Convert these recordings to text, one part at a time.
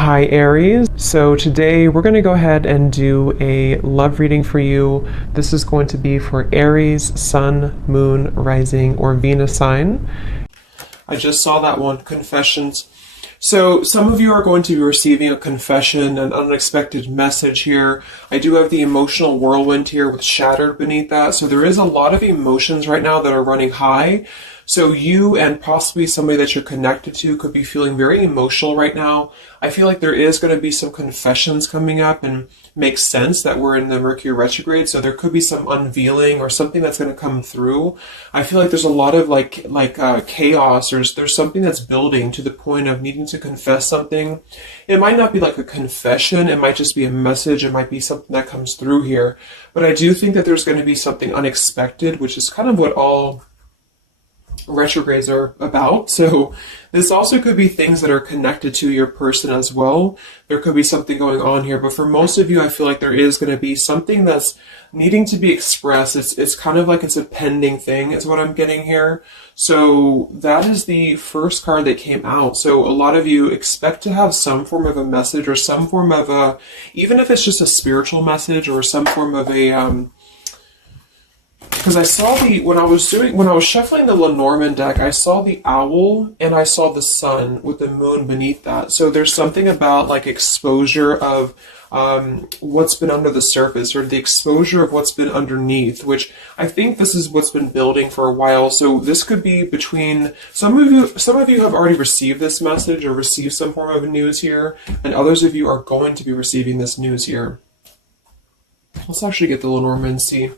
Hi Aries. So today we're going to go ahead and do a love reading for you. This is going to be for Aries, Sun, Moon, Rising, or Venus sign. I just saw that one, confessions. So some of you are going to be receiving a confession, an unexpected message here. I do have the emotional whirlwind here with shattered beneath that. So there is a lot of emotions right now that are running high. So you and possibly somebody that you're connected to could be feeling very emotional right now. I feel like there is going to be some confessions coming up, and makes sense that we're in the Mercury retrograde. So there could be some unveiling or something that's going to come through. I feel like there's a lot of chaos. There's something that's building to the point of needing to confess something. It might not be like a confession. It might just be a message. It might be something that comes through here. But I do think that there's going to be something unexpected, which is kind of what all retrogrades are about. So this also could be things that are connected to your person as well. There could be something going on here, but for most of you, I feel like there is going to be something that's needing to be expressed. It's kind of like it's a pending thing is what I'm getting here. So that is the first card that came out. So a lot of you expect to have some form of a message or some form of a, even if it's just a spiritual message or some form of a, because I saw when I was shuffling the Lenormand deck, I saw the owl and I saw the sun with the moon beneath that. So there's something about like exposure of what's been under the surface, or the exposure of what's been underneath, which I think this is what's been building for a while. So this could be between some of you have already received this message or received some form of news here, and others of you are going to be receiving this news here. Let's actually get the Lenormand and see.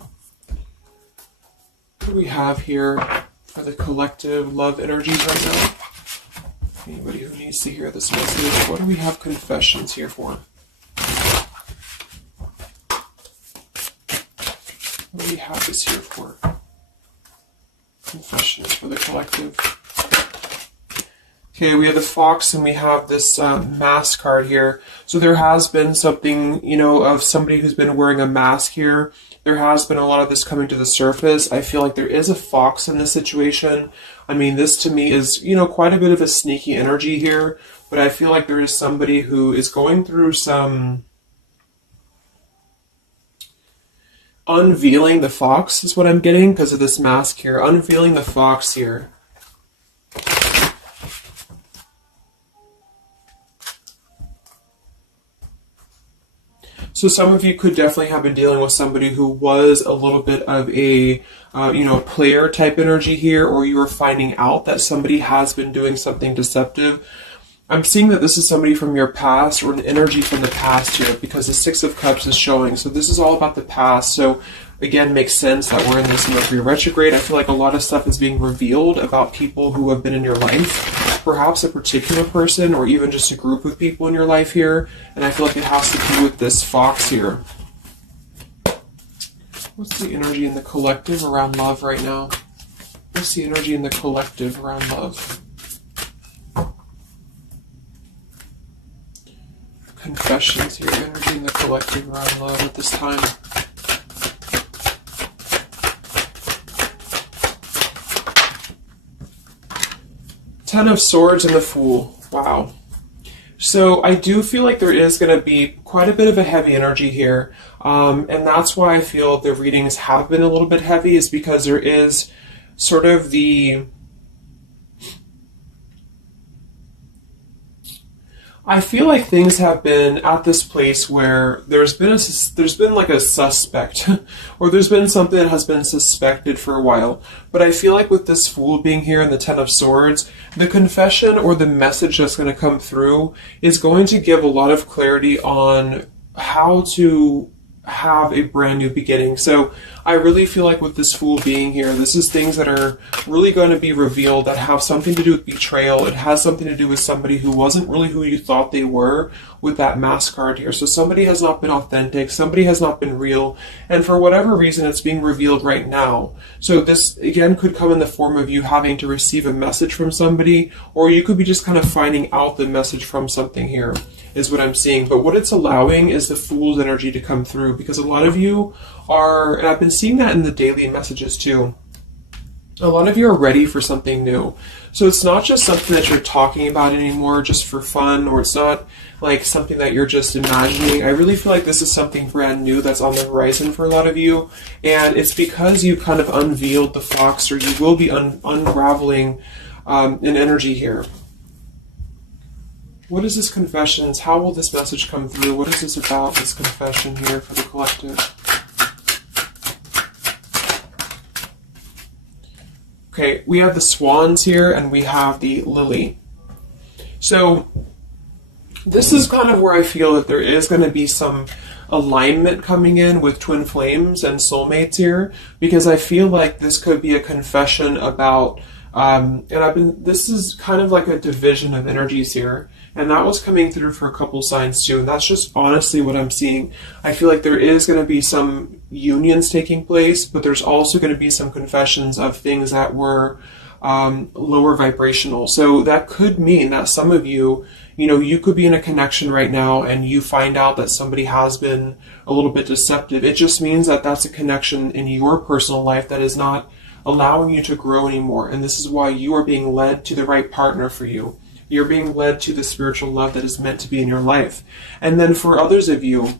What do we have here for the collective love energies right now? Anybody who needs to hear this message, what do we have confessions here for? What do we have this here for? Confessions for the collective. Okay, we have the fox and we have this mask card here. So there has been something, of somebody who's been wearing a mask here. There has been a lot of this coming to the surface. I feel like there is a fox in this situation. I mean, this to me is, quite a bit of a sneaky energy here, but I feel like there is somebody who is going through some unveiling the fox is what I'm getting because of this mask here. Unveiling the fox here. So some of you could definitely have been dealing with somebody who was a little bit of a, player type energy here, or you were finding out that somebody has been doing something deceptive. I'm seeing that this is somebody from your past or an energy from the past here, because the Six of Cups is showing. So this is all about the past. So again, makes sense that we're in this Mercury retrograde. I feel like a lot of stuff is being revealed about people who have been in your life. Perhaps a particular person or even just a group of people in your life here. And I feel like it has to do with this fox here. What's the energy in the collective around love right now? What's the energy in the collective around love? Confessions here, energy in the collective around love at this time. Ten of Swords and the Fool. Wow. So I do feel like there is going to be quite a bit of a heavy energy here. And that's why I feel the readings have been a little bit heavy, is because there is sort of the... I feel like things have been at this place where there's been like a suspect, or there's been something that has been suspected for a while. But I feel like with this Fool being here and the Ten of Swords, the confession or the message that's going to come through is going to give a lot of clarity on how to have a brand new beginning. So I really feel like with this Fool being here, this is things that are really going to be revealed that have something to do with betrayal. It has something to do with somebody who wasn't really who you thought they were with that mask card here. So somebody has not been authentic, somebody has not been real, and for whatever reason it's being revealed right now. So this again could come in the form of you having to receive a message from somebody, or you could be just kind of finding out the message from something here, is what I'm seeing. But what it's allowing is the Fool's energy to come through, because a lot of you are, and I've been seeing that in the daily messages too, A lot of you are ready for something new. So it's not just something that you're talking about anymore just for fun, or it's not like something that you're just imagining. I really feel like this is something brand new that's on the horizon for a lot of you. And it's because you kind of unveiled the fox, or you will be unraveling an energy here. What is this confessions? How will this message come through? What is this about, this confession here for the collective? Okay, we have the swans here and we have the lily. So this is kind of where I feel that there is going to be some alignment coming in with twin flames and soulmates here, because I feel like this could be a confession about, this is kind of like a division of energies here. And that was coming through for a couple signs too. And that's just honestly what I'm seeing. I feel like there is going to be some unions taking place, but there's also going to be some confessions of things that were lower vibrational. So that could mean that some of you, you could be in a connection right now and you find out that somebody has been a little bit deceptive. It just means that that's a connection in your personal life that is not allowing you to grow anymore. And this is why you are being led to the right partner for you. You're being led to the spiritual love that is meant to be in your life. And then for others of you,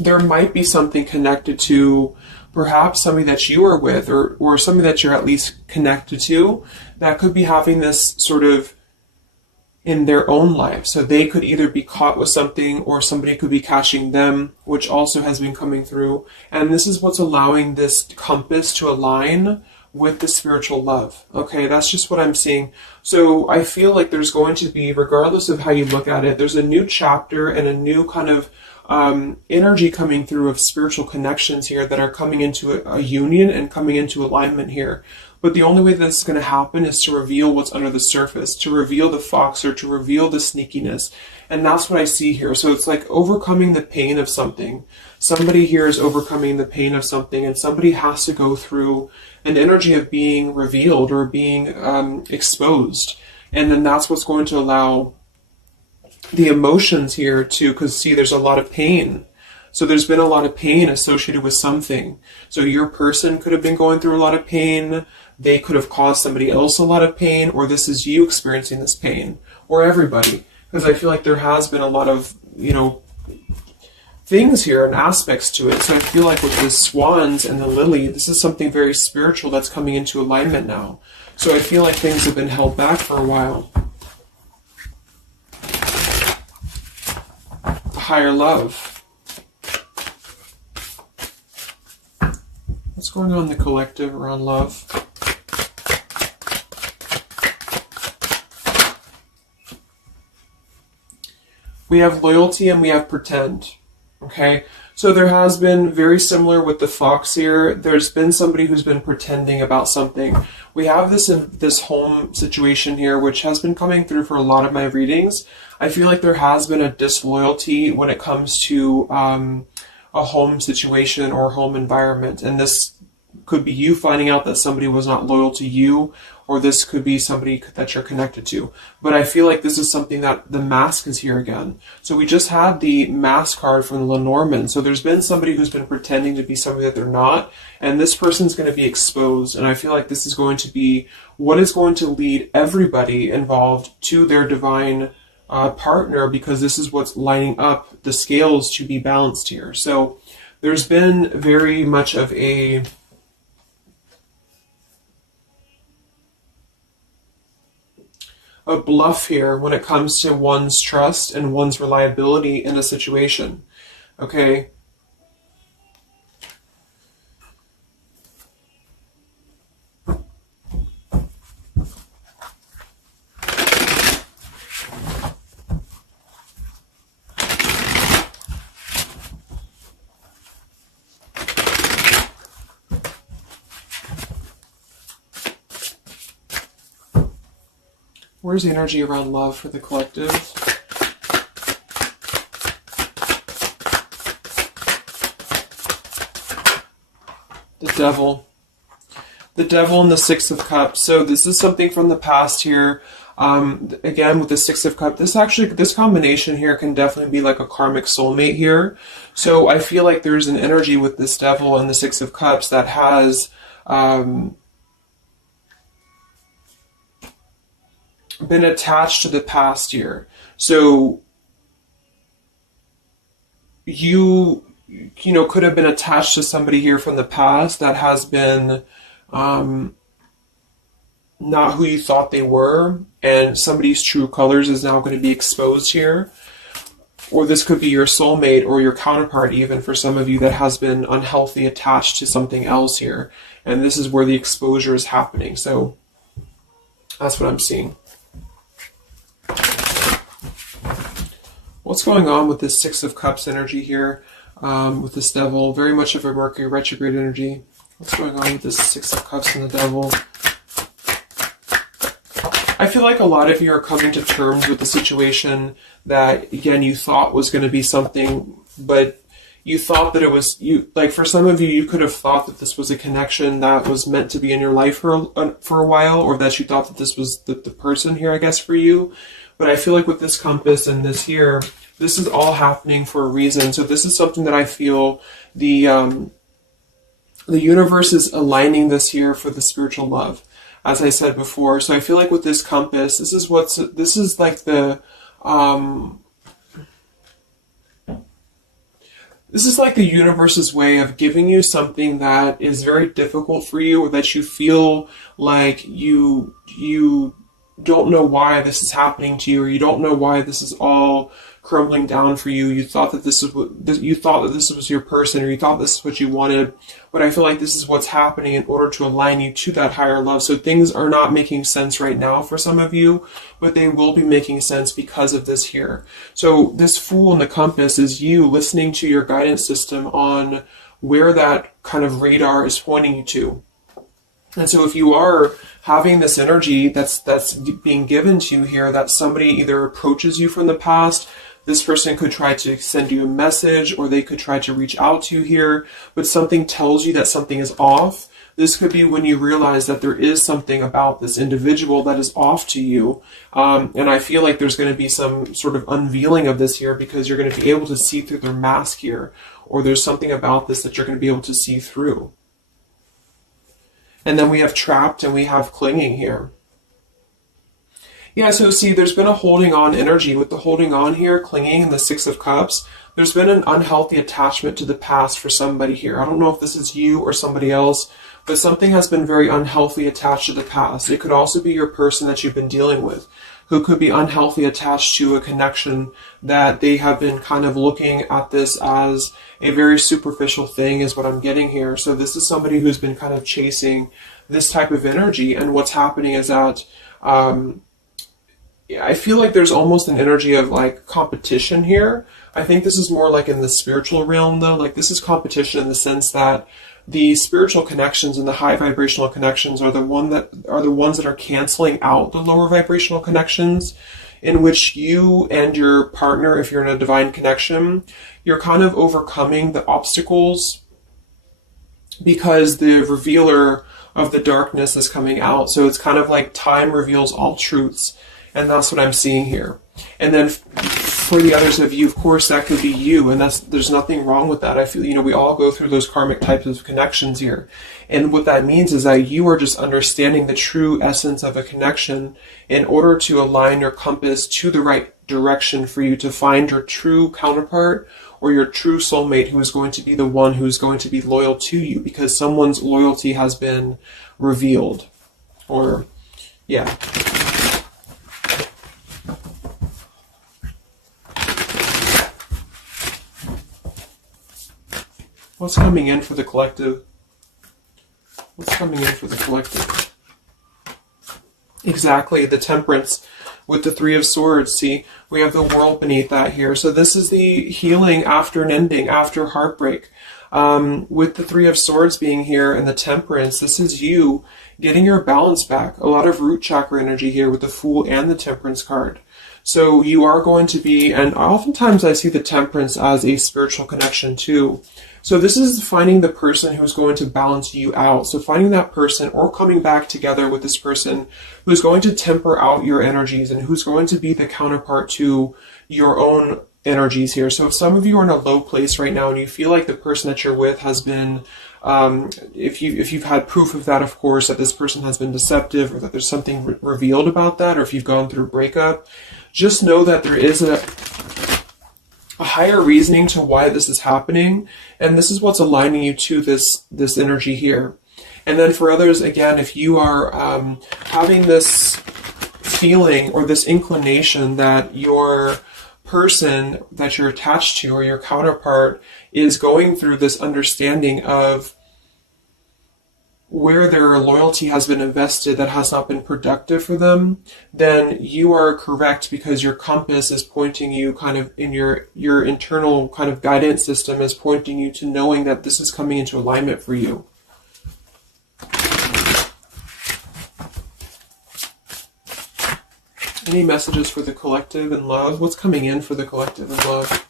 there might be something connected to perhaps somebody that you are with, or somebody that you're at least connected to, that could be having this sort of in their own life. So they could either be caught with something, or somebody could be catching them, which also has been coming through. And this is what's allowing this compass to align with the spiritual love. Okay, that's just what I'm seeing. So I feel like there's going to be, regardless of how you look at it, there's a new chapter and a new kind of energy coming through of spiritual connections here that are coming into a union and coming into alignment here. But the only way that this is going to happen is to reveal what's under the surface, to reveal the fox, or to reveal the sneakiness. And that's what I see here. So it's like overcoming the pain of something. Somebody here is overcoming the pain of something, and somebody has to go through an energy of being revealed or being exposed. And then that's what's going to allow the emotions here to, because see, there's a lot of pain. So there's been a lot of pain associated with something. So your person could have been going through a lot of pain. They could have caused somebody else a lot of pain, or this is you experiencing this pain, or everybody. Because I feel like there has been a lot of, things here and aspects to it. So I feel like with the swans and the lily, this is something very spiritual that's coming into alignment now. So I feel like things have been held back for a while. Higher love. What's going on in the collective around love? We have loyalty and we have pretend. Okay, so there has been, very similar with the fox here, there's been somebody who's been pretending about something. We have this home situation here, which has been coming through for a lot of my readings. I feel like there has been a disloyalty when it comes to a home situation or home environment. And this could be you finding out that somebody was not loyal to you, or this could be somebody that you're connected to. But I feel like this is something that the mask is here again. So we just had the mask card from the Lenormand. So there's been somebody who's been pretending to be somebody that they're not, and this person's going to be exposed. And I feel like this is going to be what is going to lead everybody involved to their divine partner, because this is what's lining up the scales to be balanced here. So there's been very much of a bluff here when it comes to one's trust and one's reliability in a situation. Okay. Where's the energy around love for the collective? The devil. The devil and the Six of Cups. So this is something from the past here. Again, with the Six of Cups, this combination here can definitely be like a karmic soulmate here. So I feel like there's an energy with this devil and the Six of Cups that has been attached to the past here. So you know, could have been attached to somebody here from the past that has been not who you thought they were, and somebody's true colors is now going to be exposed here. Or this could be your soulmate or your counterpart, even for some of you, that has been unhealthy attached to something else here. And this is where the exposure is happening. So that's what I'm seeing. What's going on with this Six of Cups energy here? With this Devil, very much of a Mercury retrograde energy. What's going on with this Six of Cups and the Devil? I feel like a lot of you are coming to terms with the situation that, again, you thought was going to be something, but you thought that it was, like for some of you, you could have thought that this was a connection that was meant to be in your life for a while, or that you thought that this was the person here, I guess, for you. But I feel like with this compass and this here, this is all happening for a reason. So this is something that I feel the universe is aligning this here for the spiritual love, as I said before. So I feel like with this compass, this is like the this is like the universe's way of giving you something that is very difficult for you, or that you feel like you don't know why this is happening to you, or you don't know why this is all crumbling down for you. You thought that this was your person, or you thought this is what you wanted. But I feel like this is what's happening in order to align you to that higher love. So things are not making sense right now for some of you, but they will be making sense because of this here. So this Fool and the compass is you listening to your guidance system on where that kind of radar is pointing you to. And so if you are having this energy that's being given to you here, that somebody either approaches you from the past, this person could try to send you a message, or they could try to reach out to you here, but something tells you that something is off. This could be when you realize that there is something about this individual that is off to you. And I feel like there's going to be some sort of unveiling of this here, because you're going to be able to see through their mask here, or there's something about this that you're going to be able to see through. And then we have trapped and we have clinging here. Yeah, so see, there's been a holding on energy with the holding on here, clinging, and the Six of Cups. There's been an unhealthy attachment to the past for somebody here. I don't know if this is you or somebody else, but something has been very unhealthy attached to the past. It could also be your person that you've been dealing with, who could be unhealthy attached to a connection that they have been kind of looking at this as a very superficial thing, is what I'm getting here. So this is somebody who's been kind of chasing this type of energy, and what's happening is that I feel like there's almost an energy of like competition here. I think this is more like in the spiritual realm though. Like this is competition in the sense that the spiritual connections and the high vibrational connections are the ones that are canceling out the lower vibrational connections, in which you and your partner, if you're in a divine connection, you're kind of overcoming the obstacles because the revealer of the darkness is coming out. So it's kind of like time reveals all truths. And that's what I'm seeing here. And then for the others of you, of course, that could be you. And there's nothing wrong with that. I feel, we all go through those karmic types of connections here. And what that means is that you are just understanding the true essence of a connection in order to align your compass to the right direction for you to find your true counterpart or your true soulmate, who is going to be the one who is going to be loyal to you, because someone's loyalty has been revealed. Or, yeah. What's coming in for the collective? What's coming in for the collective? Exactly, the Temperance with the Three of Swords. See, we have the World beneath that here. So this is the healing after an ending, after heartbreak. With the Three of Swords being here and the Temperance, this is you getting your balance back. A lot of root chakra energy here with the Fool and the Temperance card. So you are going to be, and oftentimes I see the Temperance as a spiritual connection too. So this is finding the person who's going to balance you out. So finding that person, or coming back together with this person who's going to temper out your energies and who's going to be the counterpart to your own energies here. So if some of you are in a low place right now and you feel like the person that you're with has been If you've had proof of that, of course, that this person has been deceptive, or that there's something revealed about that, or if you've gone through a breakup, just know that there is a higher reasoning to why this is happening, and this is what's aligning you to this energy here. And then for others, again, if you are having this feeling or this inclination that your person that you're attached to or your counterpart is going through this understanding of where their loyalty has been invested that has not been productive for them, then you are correct, because your compass is pointing you kind of in your internal kind of guidance system is pointing you to knowing that this is coming into alignment for you. Any messages for the collective and love? What's coming in for the collective and love?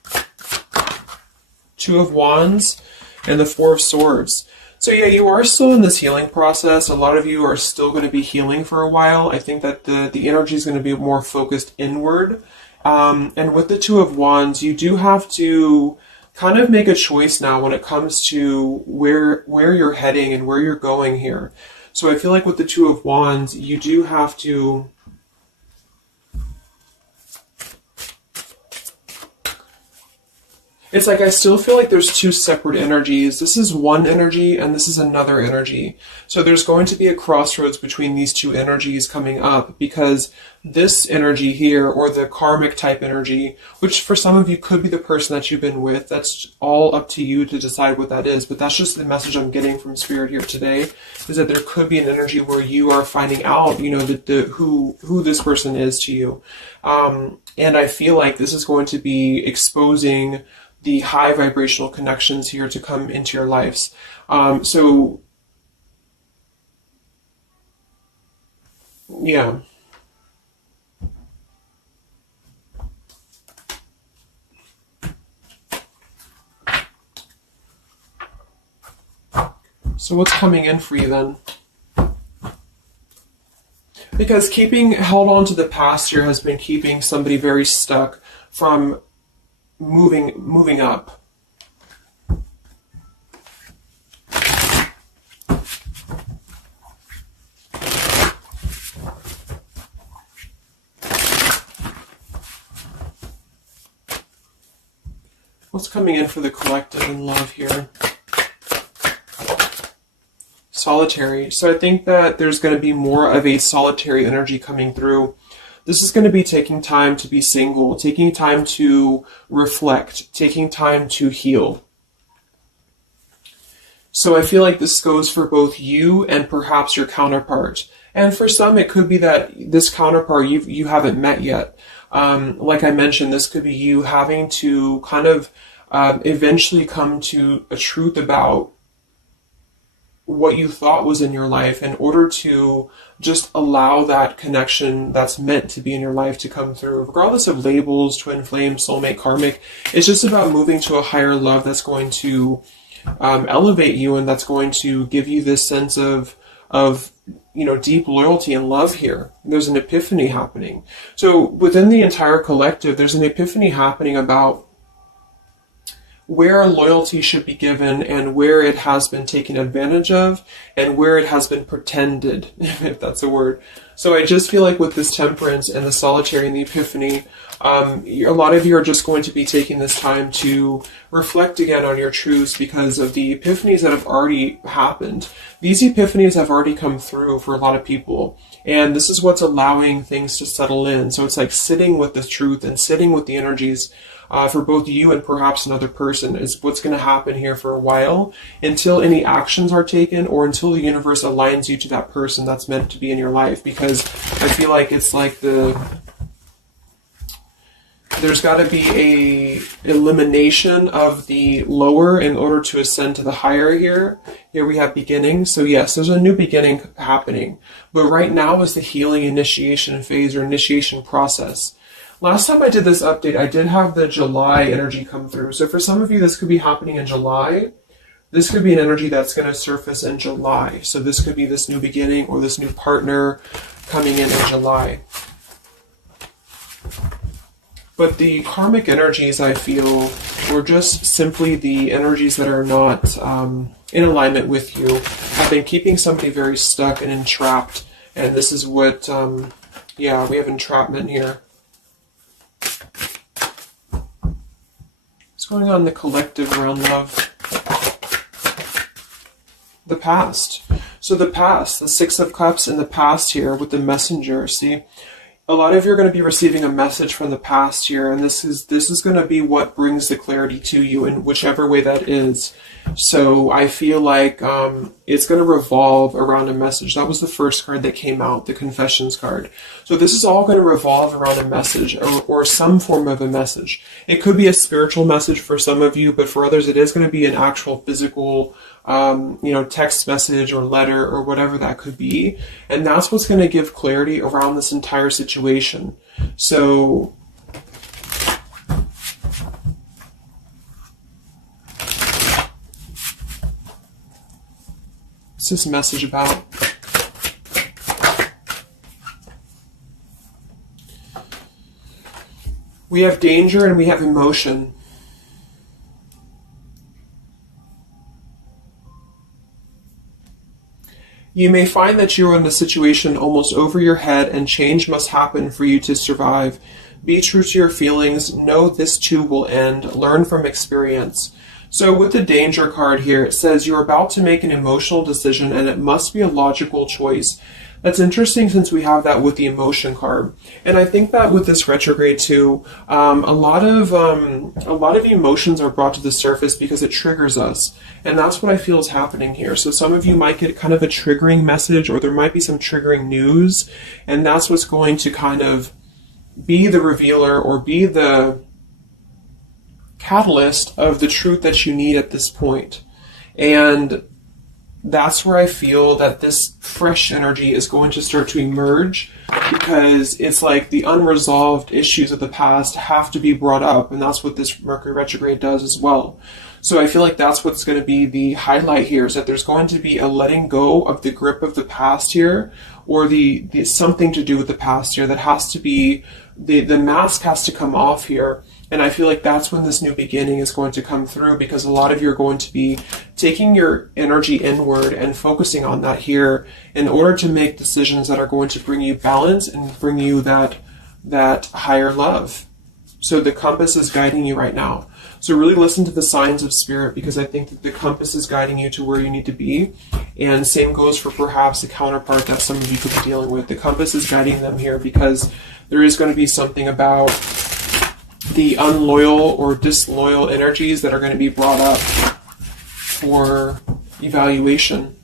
Two of Wands and the Four of Swords. So yeah, you are still in this healing process. A lot of you are still going to be healing for a while. I think that the energy is going to be more focused inward. And with the Two of Wands, you do have to kind of make a choice now when it comes to where you're heading and where you're going here. So I feel like with the Two of Wands, you do have to it's like I still feel like there's two separate energies. This is one energy and this is another energy. So there's going to be a crossroads between these two energies coming up, because this energy here, or the karmic type energy, which for some of you could be the person that you've been with, that's all up to you to decide what that is. But that's just the message I'm getting from Spirit here today, is that there could be an energy where you are finding out, you know, who this person is to you. And I feel like this is going to be exposing the high vibrational connections here to come into your lives. So yeah. So what's coming in for you then? Because keeping held on to the past here has been keeping somebody very stuck from moving up. What's coming in for the collective in love here? Solitary. So I think that there's going to be more of a solitary energy coming through. This is going to be taking time to be single, taking time to reflect, taking time to heal. So I feel like this goes for both you and perhaps your counterpart. And for some, it could be that this counterpart you haven't met yet. Like I mentioned, this could be you having to kind of eventually come to a truth about what you thought was in your life in order to just allow that connection that's meant to be in your life to come through, regardless of labels, twin flame, soulmate, karmic. It's just about moving to a higher love that's going to elevate you, and that's going to give you this sense of you know, deep loyalty and love here. There's an epiphany happening. So within the entire collective, there's an epiphany happening about where loyalty should be given and where it has been taken advantage of and where it has been pretended, if that's a word. So I just feel like with this temperance and the solitary and the epiphany, a lot of you are just going to be taking this time to reflect again on your truths because of the epiphanies that have already happened. These epiphanies have already come through for a lot of people, and this is what's allowing things to settle in. So it's like sitting with the truth and sitting with the energies for both you and perhaps another person is what's going to happen here for a while, until any actions are taken or until the universe aligns you to that person that's meant to be in your life. Because I feel like it's like there's got to be a elimination of the lower in order to ascend to the higher here. Here we have beginning. So yes, there's a new beginning happening. But right now is the healing initiation phase or initiation process. Last time I did this update, I did have the July energy come through. So for some of you, this could be happening in July. This could be an energy that's going to surface in July. So this could be this new beginning or this new partner coming in July. But the karmic energies, I feel, were just simply the energies that are not in alignment with you, have been keeping somebody very stuck and entrapped. And this is what, yeah, we have entrapment here. What's going on in the collective around love? The past. So the past, the Six of Cups in the past here with the messenger, see? A lot of you are going to be receiving a message from the past here, and this is going to be what brings the clarity to you in whichever way that is. So I feel like it's going to revolve around a message. That was the first card that came out, the Confessions card. So this is all going to revolve around a message or some form of a message. It could be a spiritual message for some of you, but for others it is going to be an actual physical text message or letter or whatever that could be. And that's what's going to give clarity around this entire situation. So what's this message about? We have danger and we have emotion. You may find that you are in a situation almost over your head and change must happen for you to survive. Be true to your feelings. Know this too will end. Learn from experience. So with the danger card here, it says you're about to make an emotional decision and it must be a logical choice. That's interesting since we have that with the emotion card. And I think that with this retrograde too, a lot of emotions are brought to the surface because it triggers us. And that's what I feel is happening here. So some of you might get kind of a triggering message, or there might be some triggering news. And that's what's going to kind of be the revealer or be the catalyst of the truth that you need at this point. And that's where I feel that this fresh energy is going to start to emerge, because it's like the unresolved issues of the past have to be brought up, and that's what this Mercury retrograde does as well. So I feel like that's what's going to be the highlight here, is that there's going to be a letting go of the grip of the past here, or the something to do with the past here that has to be, the mask has to come off here. And I feel like that's when this new beginning is going to come through, because a lot of you are going to be taking your energy inward and focusing on that here in order to make decisions that are going to bring you balance and bring you that higher love. So the compass is guiding you right now. So really listen to the signs of spirit, because I think that the compass is guiding you to where you need to be. And same goes for perhaps a counterpart that some of you could be dealing with. The compass is guiding them here because there is going to be something about the unloyal or disloyal energies that are going to be brought up for evaluation.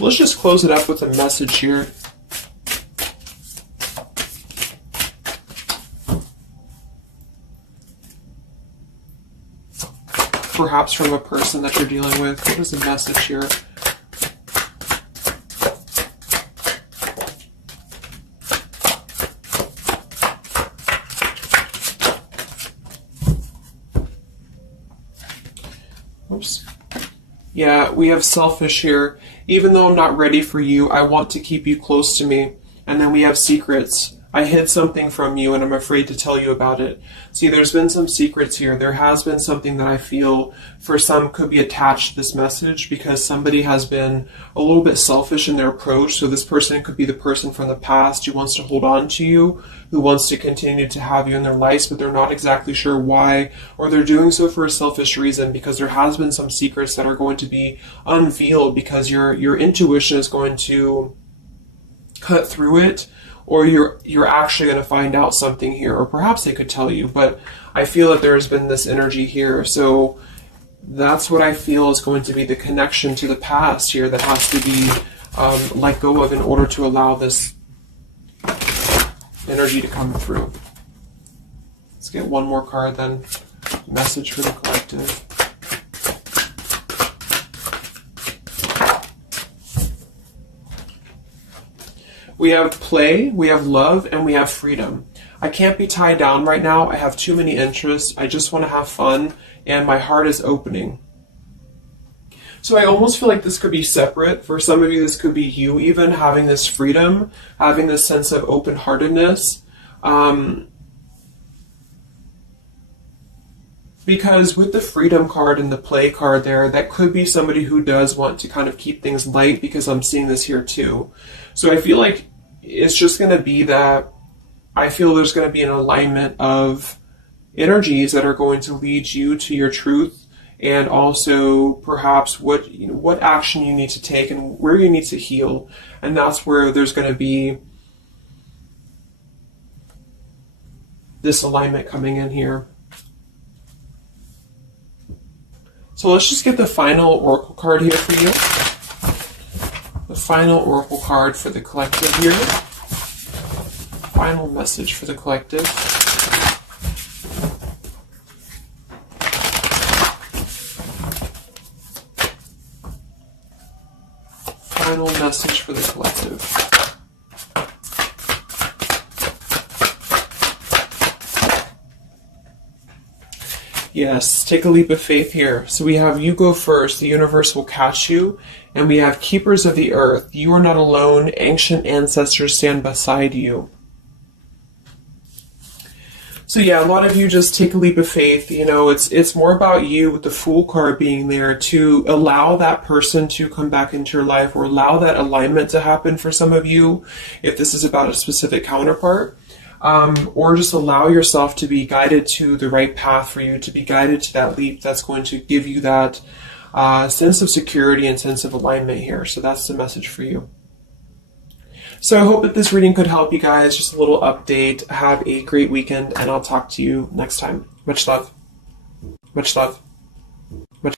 Let's just close it up with a message here. Perhaps from a person that you're dealing with. What is the message here? Oops. Yeah, we have selfish here. Even though I'm not ready for you, I want to keep you close to me. And then we have secrets. I hid something from you and I'm afraid to tell you about it. See, there's been some secrets here. There has been something that I feel for some could be attached to this message, because somebody has been a little bit selfish in their approach. So this person could be the person from the past who wants to hold on to you, who wants to continue to have you in their lives, but they're not exactly sure why, or they're doing so for a selfish reason, because there has been some secrets that are going to be unveiled, because your intuition is going to cut through it, or you're actually going to find out something here, or perhaps they could tell you, but I feel that there's been this energy here. So that's what I feel is going to be the connection to the past here that has to be let go of in order to allow this energy to come through. Let's get one more card then. Message for the collective. We have play, we have love, and we have freedom. I can't be tied down right now. I have too many interests. I just want to have fun, and my heart is opening. So I almost feel like this could be separate. For some of you, this could be you even having this freedom, having this sense of open-heartedness. Because with the freedom card and the play card there, that could be somebody who does want to kind of keep things light, because I'm seeing this here too. So I feel like it's just going to be that I feel there's going to be an alignment of energies that are going to lead you to your truth, and also perhaps what action you need to take and where you need to heal. And that's where there's going to be this alignment coming in here. So let's just get the final oracle card here for you. The final oracle card for the collective here. Final message for the collective. Final message for the collective. Yes, take a leap of faith here. So we have you go first, the universe will catch you. And we have keepers of the earth. You are not alone. Ancient ancestors stand beside you. So yeah, a lot of you just take a leap of faith. You know, it's more about you with the Fool card being there to allow that person to come back into your life, or allow that alignment to happen for some of you, if this is about a specific counterpart. Or just allow yourself to be guided to the right path for you, to be guided to that leap that's going to give you that sense of security and sense of alignment here. So that's the message for you. So I hope that this reading could help you guys. Just a little update. Have a great weekend, and I'll talk to you next time. Much love. Much love.